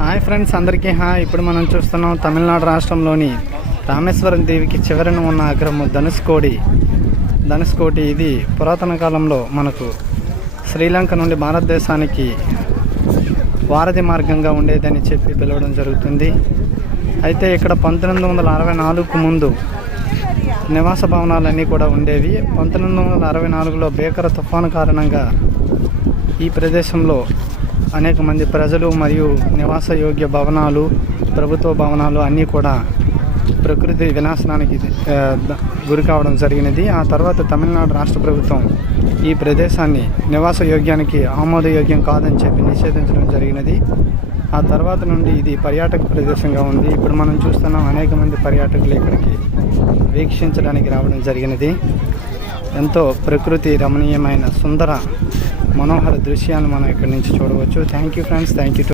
Hi friends అందరికీ hi. ఇప్పుడు మనం చూస్తున్నాం తమిళనాడు రాష్ట్రంలోని రామేశ్వరం దేవికి చివరన ఉన్న అగ్రము ధనుష్కోడి ధనుష్కోటి ఇది పురాతన కాలంలో మనకు శ్రీలంక నుండి భారతదేశానికి వారధి మార్గంగా ఉండేదని చెప్పి పిలవడం జరుగుతుంది. అయితే ఇక్కడ పంతొమ్మిది వందల అరవై నాలుగుకు ముందు నివాస భవనాలన్నీ కూడా ఉండేవి. పంతొమ్మిది వందల అరవై నాలుగులో భీకర తుఫాను కారణంగా ఈ ప్రదేశంలో అనేక మంది ప్రజలు మరియు నివాస యోగ్య భవనాలు ప్రభుత్వ భవనాలు అన్నీ కూడా ప్రకృతి వినాశనానికి గురి కావడం జరిగినది. ఆ తర్వాత తమిళనాడు రాష్ట్ర ప్రభుత్వం ఈ ప్రదేశాన్ని నివాస యోగ్యానికి ఆమోదయోగ్యం కాదని చెప్పి నిషేధించడం జరిగినది. ఆ తర్వాత నుండి ఇది పర్యాటక ప్రదేశంగా ఉంది. ఇప్పుడు మనం చూస్తున్నాం అనేక మంది పర్యాటకులు ఇక్కడికి వీక్షించడానికి రావడం జరిగినది. ఎంతో ప్రకృతి రమణీయమైన సుందర మనోహర దృశ్యాలు మనం ఇక్కడ నుంచి చూడవచ్చు. Thank you friends thank you